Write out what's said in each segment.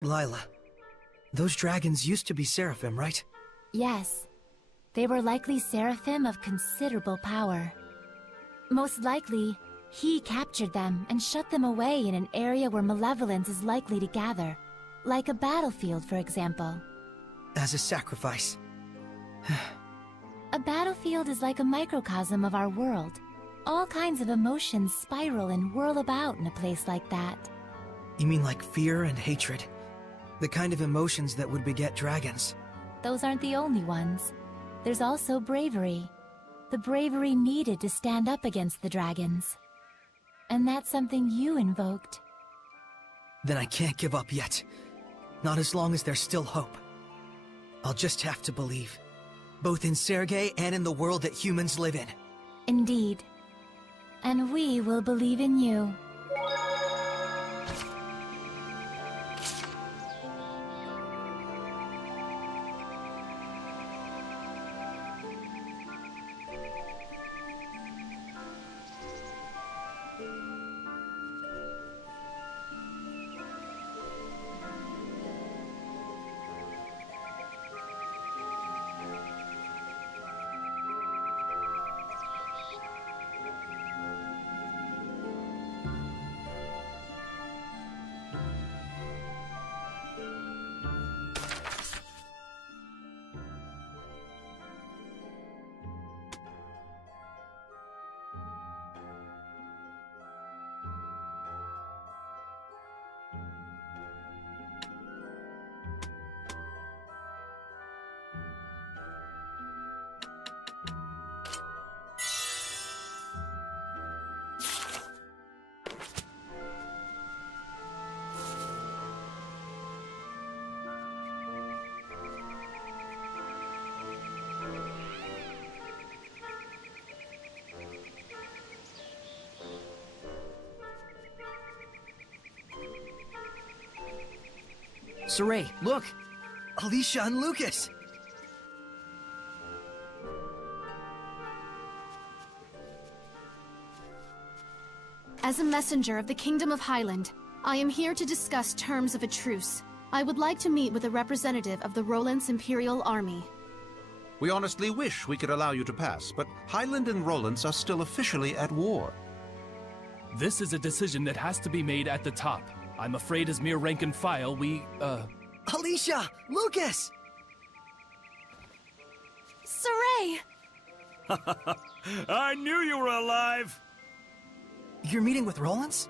Lila, those dragons used to be seraphim, right? Yes. They were likely seraphim of considerable power. Most likely, he captured them and shut them away in an area where malevolence is likely to gather. Like a battlefield, for example. As a sacrifice. A battlefield is like a microcosm of our world. All kinds of emotions spiral and whirl about in a place like that. You mean like fear and hatred? The kind of emotions that would beget dragons. Those aren't the only ones. There's also bravery. The bravery needed to stand up against the dragons. And that's something you invoked. Then I can't give up yet. Not as long as there's still hope. I'll just have to believe. Both in Sergei and in the world that humans live in. Indeed. And we will believe in you. Saray, look! Alicia and Lucas! As a messenger of the Kingdom of Highland, I am here to discuss terms of a truce. I would like to meet with a representative of the Roland's Imperial Army. We honestly wish we could allow you to pass, but Highland and Roland's are still officially at war. This is a decision that has to be made at the top. I'm afraid as mere rank and file, Alicia! Lucas! Saray! I knew you were alive! You're meeting with Rollins?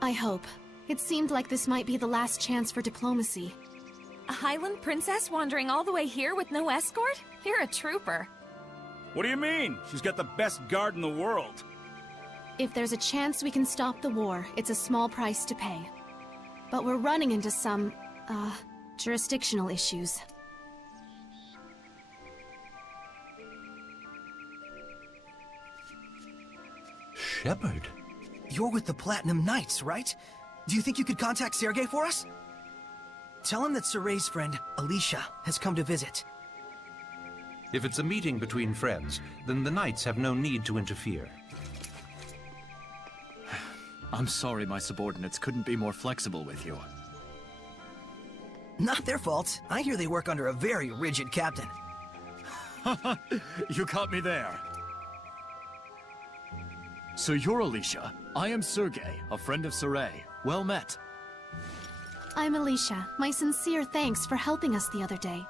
I hope. It seemed like this might be the last chance for diplomacy. A Highland princess wandering all the way here with no escort? You're a trooper. What do you mean? She's got the best guard in the world. If there's a chance we can stop the war, it's a small price to pay. But we're running into some, jurisdictional issues. Shepard? You're with the Platinum Knights, right? Do you think you could contact Sergei for us? Tell him that Saray's friend, Alicia, has come to visit. If it's a meeting between friends, then the Knights have no need to interfere. I'm sorry my subordinates couldn't be more flexible with you. Not their fault. I hear they work under a very rigid captain. You caught me there. So you're Alicia. I am Sergei, a friend of Saray. Well met. I'm Alicia. My sincere thanks for helping us the other day.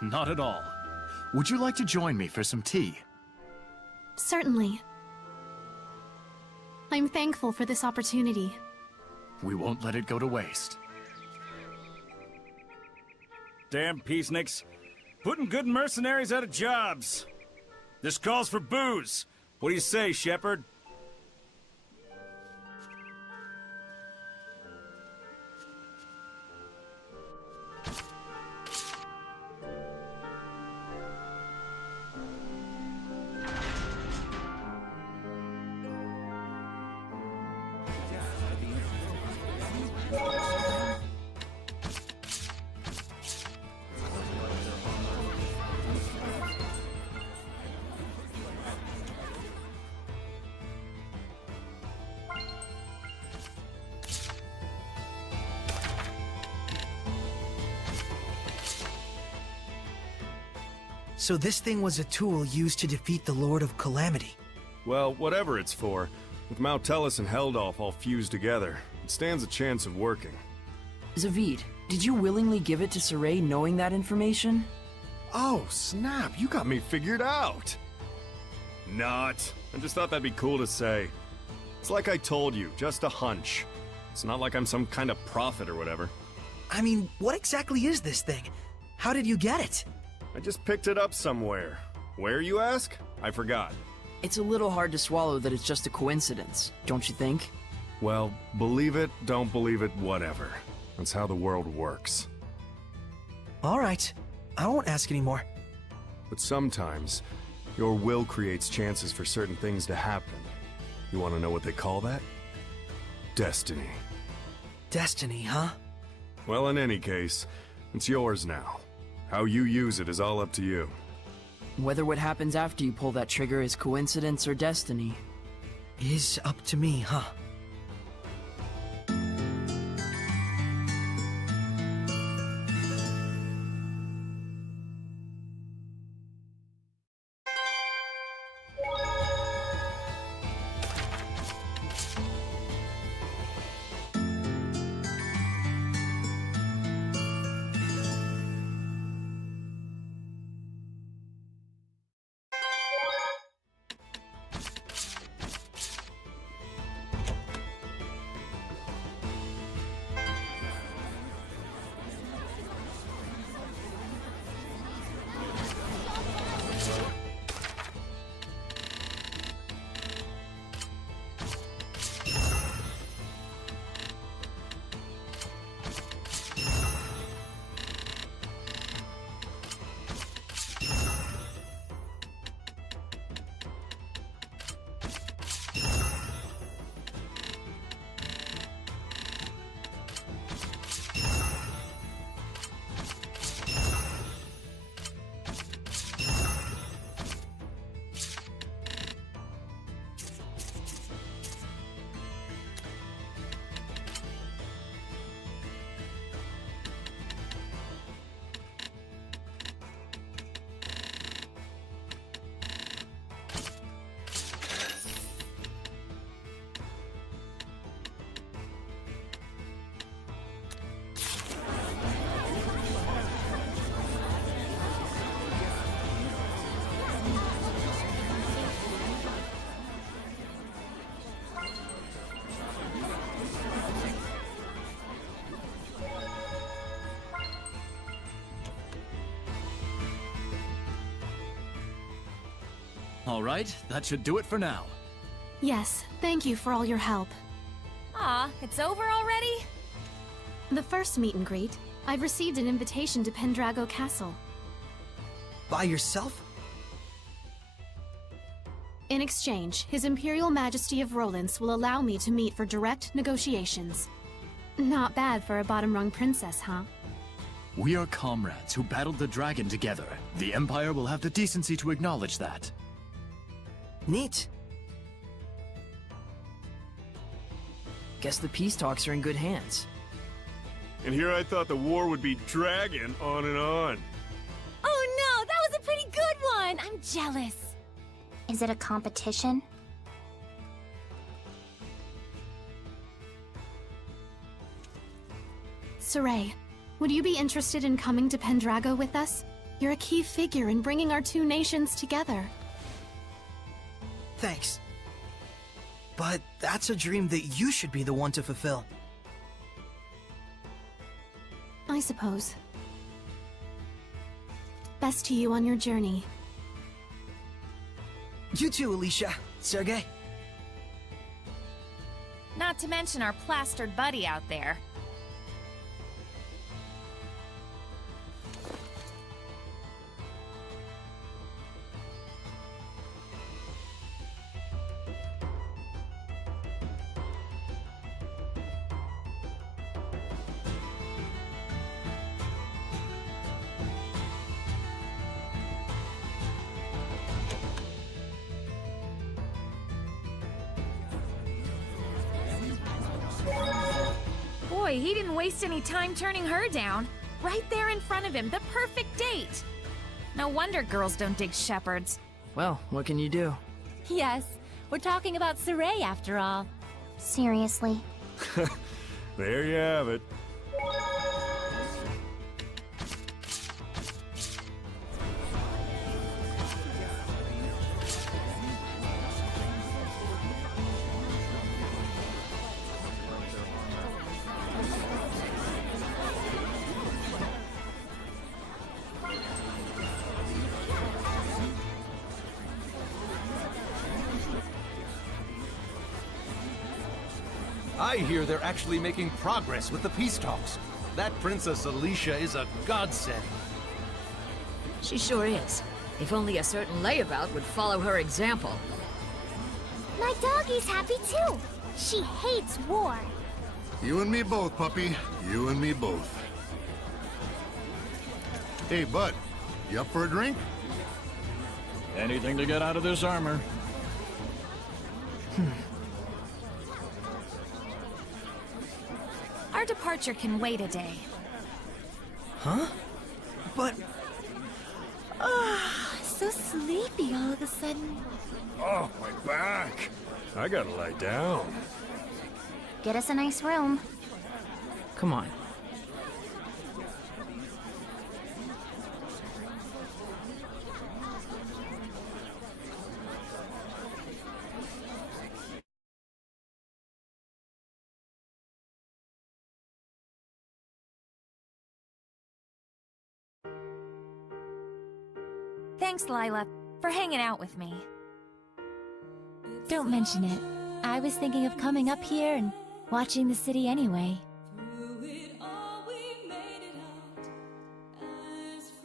Not at all. Would you like to join me for some tea? Certainly. I'm thankful for this opportunity. We won't let it go to waste. Damn peaceniks. Putting good mercenaries out of jobs. This calls for booze. What do you say, Shepard? So this thing was a tool used to defeat the Lord of Calamity. Well, whatever it's for, with Mount Tellus and Heldolf all fused together, it stands a chance of working. Zavid, did you willingly give it to Saray knowing that information? Oh, snap, you got me figured out! Not. I just thought that'd be cool to say. It's like I told you, just a hunch. It's not like I'm some kind of prophet or whatever. I mean, what exactly is this thing? How did you get it? I just picked it up somewhere. Where, you ask? I forgot. It's a little hard to swallow that it's just a coincidence, don't you think? Well, believe it, don't believe it, whatever. That's how the world works. All right, I won't ask anymore. But sometimes, your will creates chances for certain things to happen. You want to know what they call that? Destiny. Destiny, huh? Well, in any case, it's yours now. How you use it is all up to you. Whether what happens after you pull that trigger is coincidence or destiny. Is up to me, huh? All right, that should do it for now. Yes, thank you for all your help. Aw, it's over already? The first meet and greet, I've received an invitation to Pendrago Castle. By yourself? In exchange, His Imperial Majesty of Rolance will allow me to meet for direct negotiations. Not bad for a bottom-rung princess, huh? We are comrades who battled the dragon together. The Empire will have the decency to acknowledge that. Neat. Guess the peace talks are in good hands. And here I thought the war would be dragging on and on. Oh no, that was a pretty good one! I'm jealous. Is it a competition? Saray, would you be interested in coming to Pendrago with us? You're a key figure in bringing our two nations together. Thanks. But that's a dream that you should be the one to fulfill. I suppose. Best to you on your journey. You too, Alicia. Sergei. Not to mention our plastered buddy out there. Boy, he didn't waste any time turning her down. Right there in front of him, the perfect date. No wonder girls don't dig shepherds. Well, what can you do? Yes, we're talking about Saray after all. Seriously. There you have it. I hear they're actually making progress with the peace talks. That Princess Alicia is a godsend. She sure is. If only a certain layabout would follow her example. My doggie's happy too. She hates war. You and me both, puppy. You and me both. Hey, bud. You up for a drink? Anything to get out of this armor. Our departure can wait a day. Huh? But... So sleepy all of a sudden. Oh, my back. I gotta lie down. Get us a nice room. Come on. Thanks, Lila, for hanging out with me. Don't mention it. I was thinking of coming up here and watching the city anyway.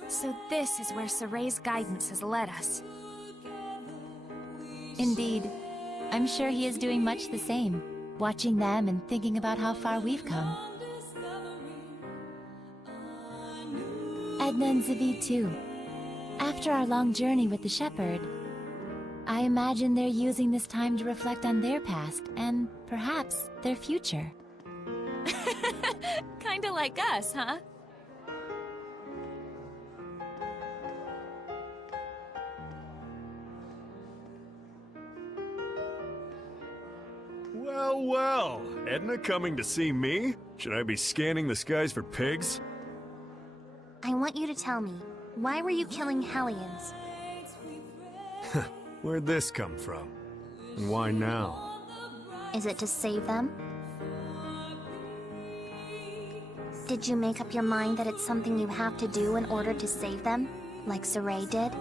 So this is where Saray's guidance has led us. Indeed. I'm sure he is doing much the same, watching them and thinking about how far we've come. Edna and Zavid too. After our long journey with the shepherd, I imagine they're using this time to reflect on their past and perhaps their future. Kinda like us, huh? Well, well. Edna coming to see me? Should I be scanning the skies for pigs? I want you to tell me, why were you killing Hellions? Where'd this come from? And why now? Is it to save them? Did you make up your mind that it's something you have to do in order to save them, like Saray did?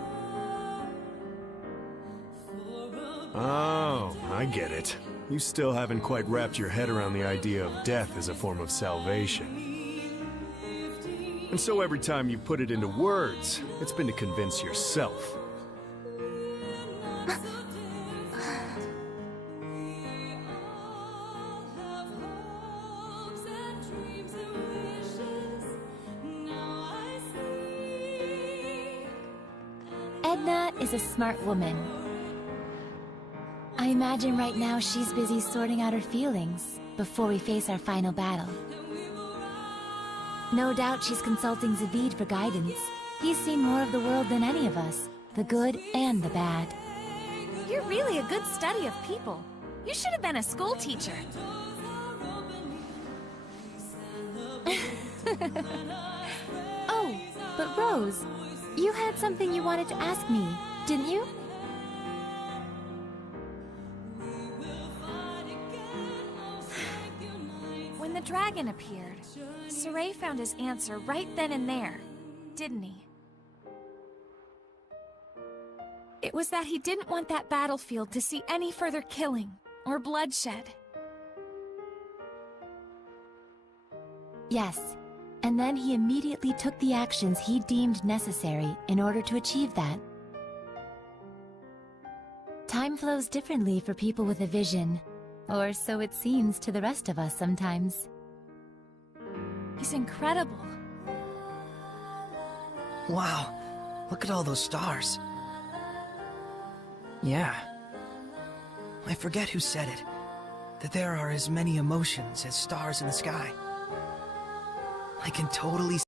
Oh, I get it. You still haven't quite wrapped your head around the idea of death as a form of salvation. And so every time you put it into words, it's been to convince yourself. Edna is a smart woman. I imagine right now she's busy sorting out her feelings before we face our final battle. No doubt she's consulting Zavid for guidance. He's seen more of the world than any of us, the good and the bad. You're really a good study of people. You should have been a school teacher. Oh, but Rose, you had something you wanted to ask me, didn't you? When the dragon appeared, Saray found his answer right then and there, didn't he? It was that he didn't want that battlefield to see any further killing or bloodshed. Yes, and then he immediately took the actions he deemed necessary in order to achieve that. Time flows differently for people with a vision, or so it seems to the rest of us sometimes. He's incredible. Wow, look at all those stars. Yeah. I forget who said it, that there are as many emotions as stars in the sky. I can totally